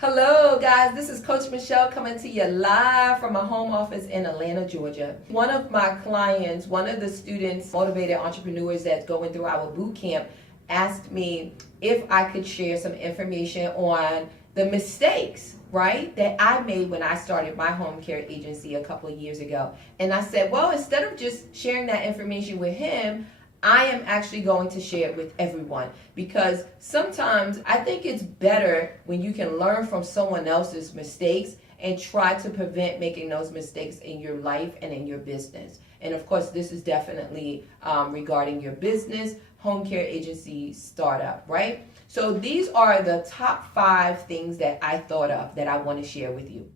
Hello guys, this is Coach Michele coming to you live from my home office in Atlanta, Georgia. One of my clients, one of the students, motivated entrepreneurs that's going through our boot camp, asked me if I could share some information on the mistakes, right, that I made when I started my home care agency a couple of years ago. And I said, well, instead of just sharing that information with him, I am actually going to share it with everyone, because sometimes I think it's better when you can learn from someone else's mistakes and try to prevent making those mistakes in your life and in your business. And of course, this is definitely regarding your business, home care agency, startup, right? So these are the top 5 things that I thought of that I want to share with you.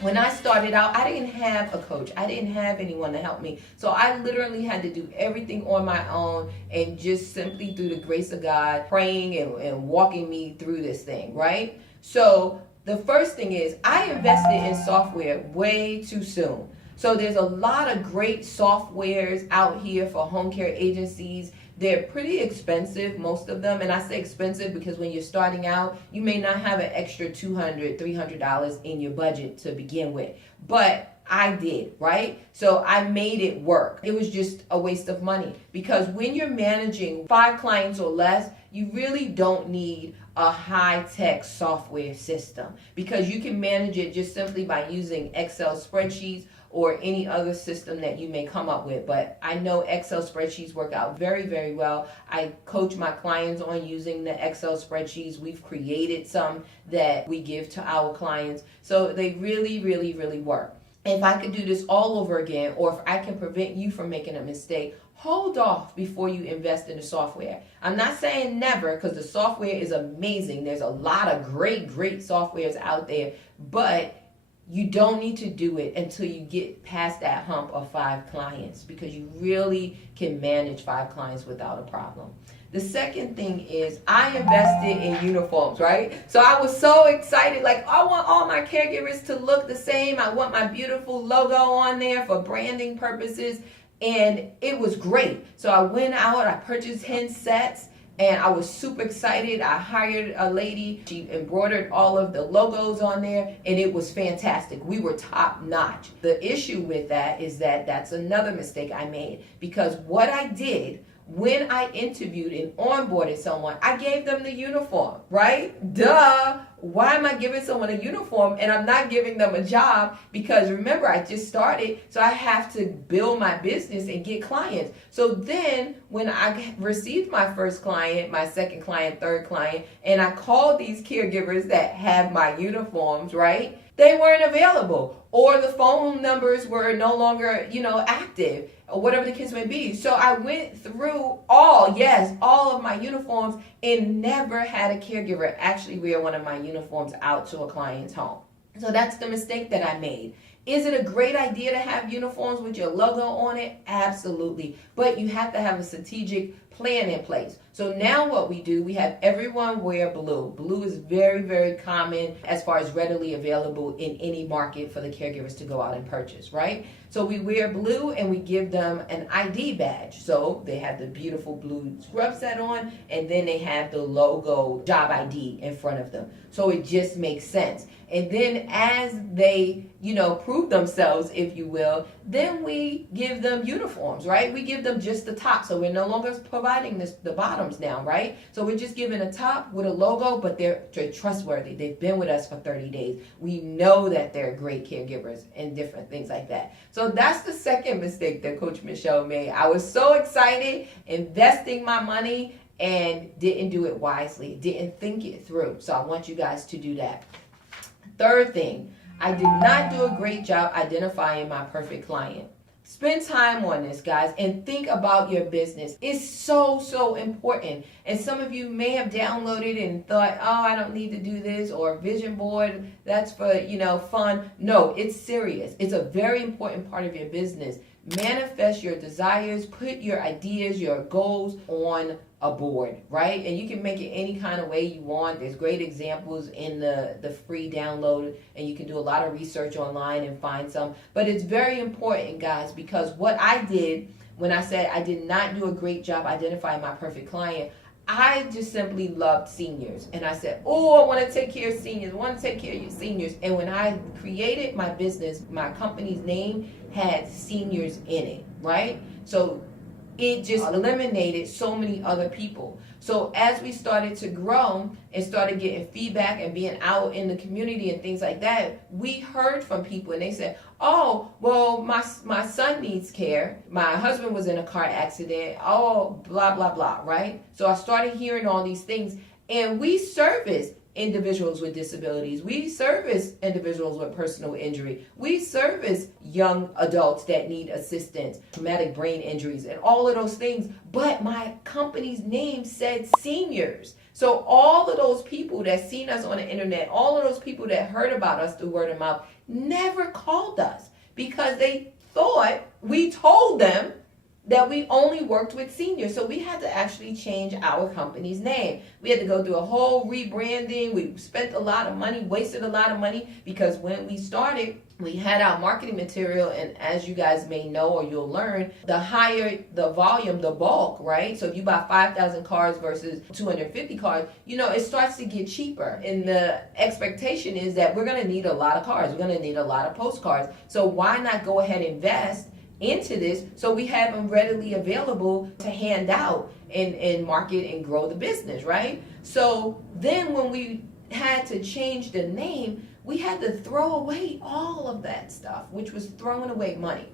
When I started out, I didn't have a coach. I didn't have anyone to help me. So I literally had to do everything on my own, and just simply through the grace of God, praying and walking me through this thing, right? So the first thing is I invested in software way too soon. So there's a lot of great softwares out here for home care agencies. They're pretty expensive, most of them. And I say expensive because when you're starting out, you may not have an extra $200, $300 in your budget to begin with. But I did, right? So I made it work. It was just a waste of money, because when you're managing 5 clients or less, you really don't need a high-tech software system, because you can manage it just simply by using Excel spreadsheets or any other system that you may come up with. But I know Excel spreadsheets work out very, very well. I coach my clients on using the Excel spreadsheets. We've created some that we give to our clients. So they really, really, really work. If I could do this all over again, or if I can prevent you from making a mistake, hold off before you invest in the software. I'm not saying never, because the software is amazing. There's a lot of great softwares out there, but you don't need to do it until you get past that hump of 5 clients, because you really can manage 5 clients without a problem. The second thing is I invested in uniforms, right? So I was so excited, like, I want all my caregivers to look the same. I want my beautiful logo on there for branding purposes. And it was great. So I went out, I purchased hen sets, and I was super excited. I hired a lady. She embroidered all of the logos on there, and it was fantastic. We were top notch. The issue with that is that that's another mistake I made, because what I did when I interviewed and onboarded someone, I gave them the uniform, right? Duh. Why am I giving someone a uniform and I'm not giving them a job? Because remember, I just started, so I have to build my business and get clients. So then when I received my first client, my second client, third client, and I called these caregivers that have my uniforms, right? They weren't available, or the phone numbers were no longer, active, or whatever the case may be. So I went through all of my uniforms and never had a caregiver actually wear one of my uniforms out to a client's home. So that's the mistake that I made. Is it a great idea to have uniforms with your logo on it? Absolutely. But you have to have a strategic plan in place. So now what we do, we have everyone wear blue. Blue is very, very common as far as readily available in any market for the caregivers to go out and purchase, right? So we wear blue and we give them an ID badge. So they have the beautiful blue scrub set on, and then they have the logo job ID in front of them. So it just makes sense. And then as they, prove themselves, if you will, then we give them uniforms, right? We give them just the top. So we're no longer providing the bottoms now, right? So we're just giving a top with a logo, but they're trustworthy. They've been with us for 30 days. We know that they're great caregivers and different things like that. So that's the second mistake that Coach Michele made. I was so excited, investing my money, and didn't do it wisely, didn't think it through. So I want you guys to do that. Third thing, I did not do a great job identifying my perfect client. Spend time on this, guys, and think about your business. It's so important. And some of you may have downloaded and thought, oh, I don't need to do this, or vision board, that's for, fun. No, it's serious. It's a very important part of your business. Manifest your desires, put your ideas, your goals on a board, right? And you can make it any kind of way you want. There's great examples in the free download, and you can do a lot of research online and find some. But it's very important, guys, because what I did when I said I did not do a great job identifying my perfect client, I just simply loved seniors. And I said, oh, I want to take care of seniors. I want to take care of your seniors. And when I created my business, my company's name had seniors in it, right? So it just eliminated so many other people. So as we started to grow and started getting feedback and being out in the community and things like that, we heard from people and they said, oh, well, my son needs care. My husband was in a car accident. Oh, blah, blah, blah, right? So I started hearing all these things, and we service individuals with disabilities. We service individuals with personal injury. We service young adults that need assistance, traumatic brain injuries, and all of those things. But my company's name said seniors. So all of those people that seen us on the internet, all of those people that heard about us through word of mouth, never called us because they thought we told them that we only worked with seniors. So we had to actually change our company's name. We had to go through a whole rebranding. We spent a lot of money, wasted a lot of money, because when we started, we had our marketing material, and as you guys may know or you'll learn, the higher the volume, the bulk, right? So if you buy 5,000 cars versus 250 cars, it starts to get cheaper. And the expectation is that we're going to need a lot of cars. We're going to need a lot of postcards. So why not go ahead and invest into this so we have them readily available to hand out and market and grow the business, right? So then when we had to change the name, we had to throw away all of that stuff, which was throwing away money.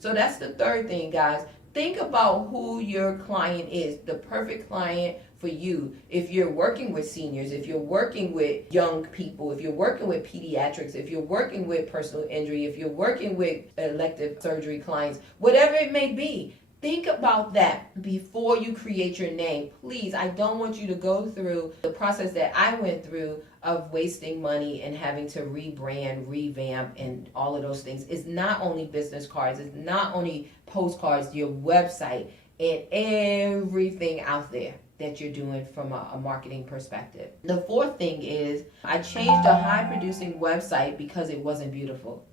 So that's the third thing, guys. Think about who your client is, the perfect client for you. If you're working with seniors, if you're working with young people, if you're working with pediatrics, if you're working with personal injury, if you're working with elective surgery clients, whatever it may be, think about that before you create your name. Please, I don't want you to go through the process that I went through of wasting money and having to rebrand, revamp, and all of those things. It's not only business cards, it's not only postcards, your website, and everything out there that you're doing from a marketing perspective. The fourth thing is I changed a high producing website because it wasn't beautiful.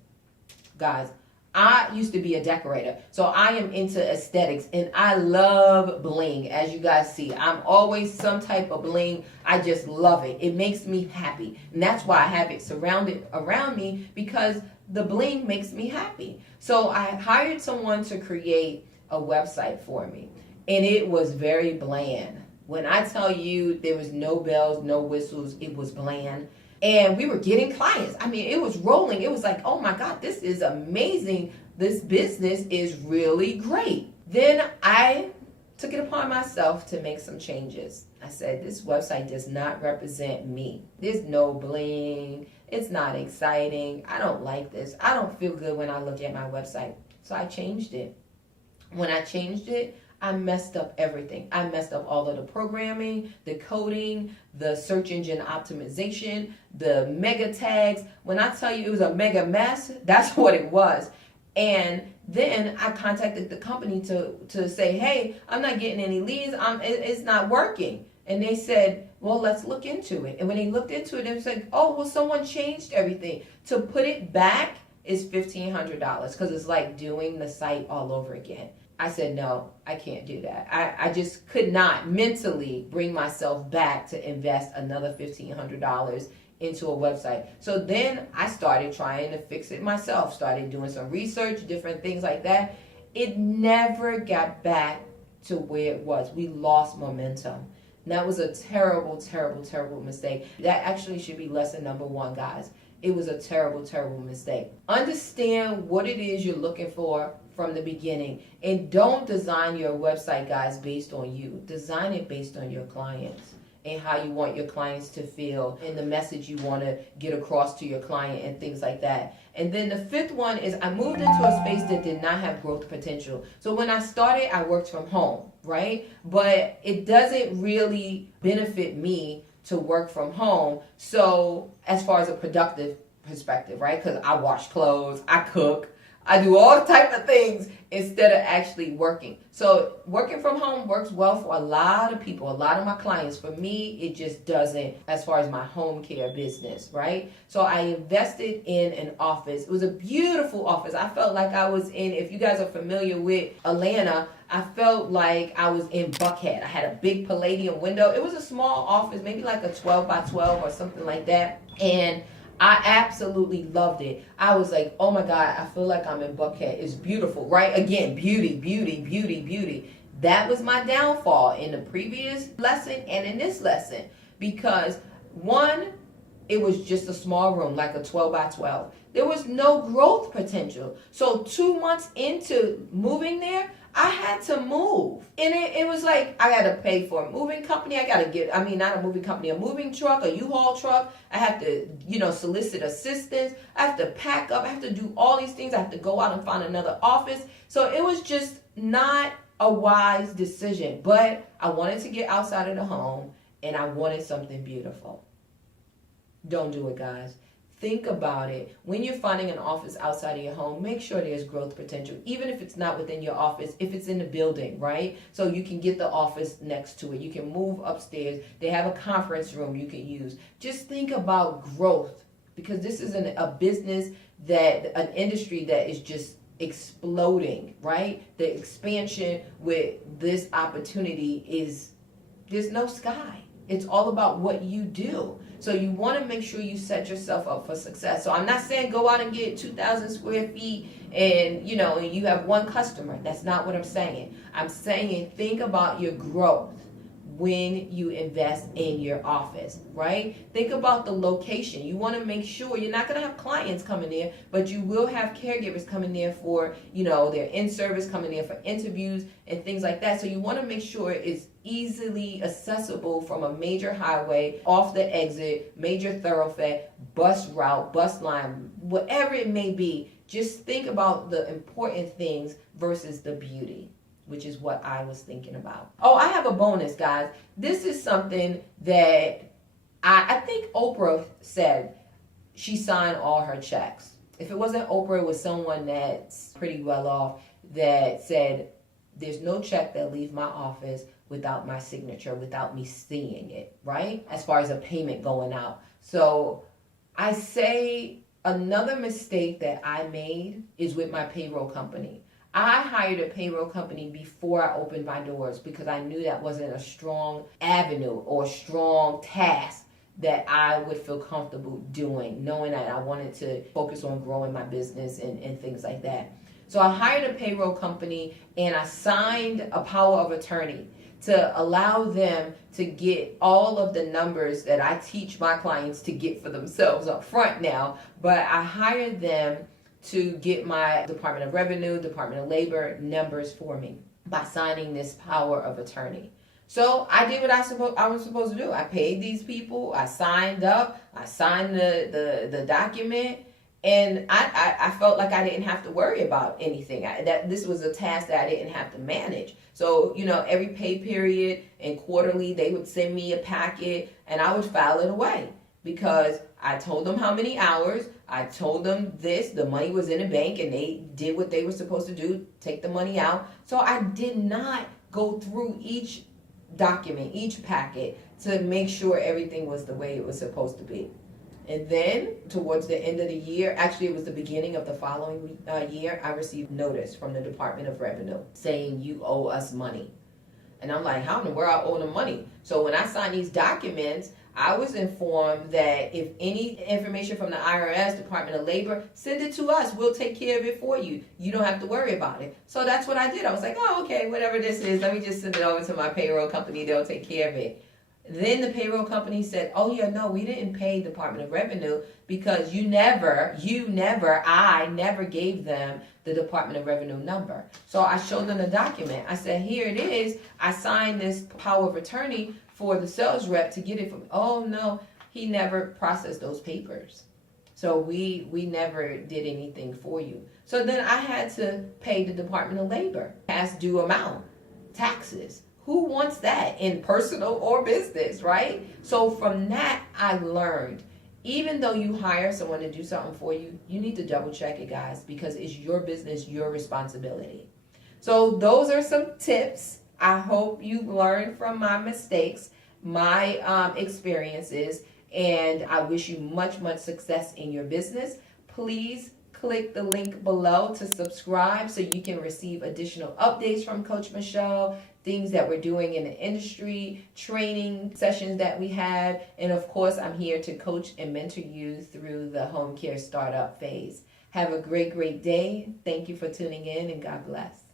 Guys, I used to be a decorator, so I am into aesthetics, and I love bling. As you guys see, I'm always some type of bling. I just love it. It makes me happy, and that's why I have it surrounded around me, because the bling makes me happy. So I hired someone to create a website for me, and it was very bland. When I tell you there was no bells, no whistles, it was bland. And we were getting clients. I mean, it was rolling. It was like, oh my God, this is amazing. This business is really great. Then I took it upon myself to make some changes. I said, this website does not represent me. There's no bling. It's not exciting. I don't like this. I don't feel good when I look at my website. So I changed it. When I changed it, I messed up everything. I messed up all of the programming, the coding, the search engine optimization, the mega tags. When I tell you it was a mega mess, that's what it was. And then I contacted the company to say, hey, I'm not getting any leads. It's not working. And they said, well, let's look into it. And when they looked into it, they said, oh, well, someone changed everything. To put it back is $1,500 because it's like doing the site all over again. I said, no, I can't do that. I just could not mentally bring myself back to invest another $1,500 into a website. So then I started trying to fix it myself, started doing some research, different things like that. It never got back to where it was. We lost momentum. And that was a terrible, terrible, terrible mistake. That actually should be lesson number one, guys. It was a terrible, terrible mistake. Understand what it is you're looking for from the beginning. And don't design your website, guys, based on you. Design it based on your clients and how you want your clients to feel and the message you want to get across to your client and things like that. And then the fifth one is I moved into a space that did not have growth potential. So when I started, I worked from home, right? But it doesn't really benefit me to work from home. So as far as a productive perspective, right? Because I wash clothes, I cook, I do all type of things instead of actually working. So working from home works well for a lot of people, a lot of my clients. For me, it just doesn't as far as my home care business, right? So I invested in an office. It was a beautiful office. I felt like I was in, if you guys are familiar with Atlanta, I felt like I was in Buckhead. I had a big Palladium window. It was a small office, maybe like a 12 by 12 or something like that. And I absolutely loved it. I was like, oh my God, I feel like I'm in Buckhead. It's beautiful, right? Again, beauty, beauty, beauty, beauty. That was my downfall in the previous lesson and in this lesson. Because one, it was just a small room, like a 12 by 12. There was no growth potential. So 2 months into moving there, I had to move. And it was like, I got to pay for a moving company. I got to get, not a moving company, a moving truck, a U-Haul truck. I have to, solicit assistance. I have to pack up. I have to do all these things. I have to go out and find another office. So it was just not a wise decision. But I wanted to get outside of the home and I wanted something beautiful. Don't do it, guys. Think about it. When you're finding an office outside of your home, make sure there's growth potential, even if it's not within your office, if it's in the building, right? So you can get the office next to it. You can move upstairs. They have a conference room you can use. Just think about growth, because this is a business an industry that is just exploding, right? The expansion with this opportunity there's no sky. It's all about what you do. So you want to make sure you set yourself up for success. So I'm not saying go out and get 2,000 square feet and you have one customer. That's not what I'm saying. I'm saying think about your growth when you invest in your office, right? Think about the location. You want to make sure you're not going to have clients coming there, but you will have caregivers coming there for, their in-service, coming there for interviews and things like that. So you want to make sure it's easily accessible from a major highway, off the exit, major thoroughfare, bus route, bus line, whatever it may be. Just think about the important things versus the beauty, which is what I was thinking about. Oh, I have a bonus, guys. This is something that I think Oprah said she signed all her checks. If it wasn't Oprah, it was someone that's pretty well off that said, there's no check that leaves my office without my signature, without me seeing it, right? As far as a payment going out. So I say another mistake that I made is with my payroll company. I hired a payroll company before I opened my doors because I knew that wasn't a strong avenue or strong task that I would feel comfortable doing, knowing that I wanted to focus on growing my business and things like that. So I hired a payroll company and I signed a power of attorney to allow them to get all of the numbers that I teach my clients to get for themselves up front now. But I hired them to get my Department of Revenue, Department of Labor numbers for me by signing this power of attorney. So I did what I was supposed to do. I paid these people. I signed up. I signed the document. And I felt like I didn't have to worry about anything. This was a task that I didn't have to manage. So, every pay period and quarterly, they would send me a packet and I would file it away because I told them how many hours. I told them the money was in the bank and they did what they were supposed to do, take the money out. So I did not go through each document, each packet to make sure everything was the way it was supposed to be. And then towards the end of the year, actually it was the beginning of the following year, I received notice from the Department of Revenue saying you owe us money. And I'm like, how in the world I owe them money? So when I signed these documents, I was informed that if any information from the IRS, Department of Labor, send it to us. We'll take care of it for you. You don't have to worry about it. So that's what I did. I was like, oh, okay, whatever this is, let me just send it over to my payroll company. They'll take care of it. Then the payroll company said, oh yeah, no, we didn't pay Department of Revenue because I never gave them the Department of Revenue number. So I showed them the document. I said, here it is. I signed this power of attorney for the sales rep to get it from, oh no, he never processed those papers. So we never did anything for you. So then I had to pay the Department of Labor past due amount, taxes. Who wants that in personal or business, right? So from that, I learned even though you hire someone to do something for you, you need to double check it, guys, because it's your business, your responsibility. So those are some tips. I hope you learned from my mistakes, my experiences, and I wish you much, much success in your business. Please click the link below to subscribe so you can receive additional updates from Coach Michele, things that we're doing in the industry, training sessions that we have, and of course, I'm here to coach and mentor you through the home care startup phase. Have a great, great day. Thank you for tuning in, and God bless.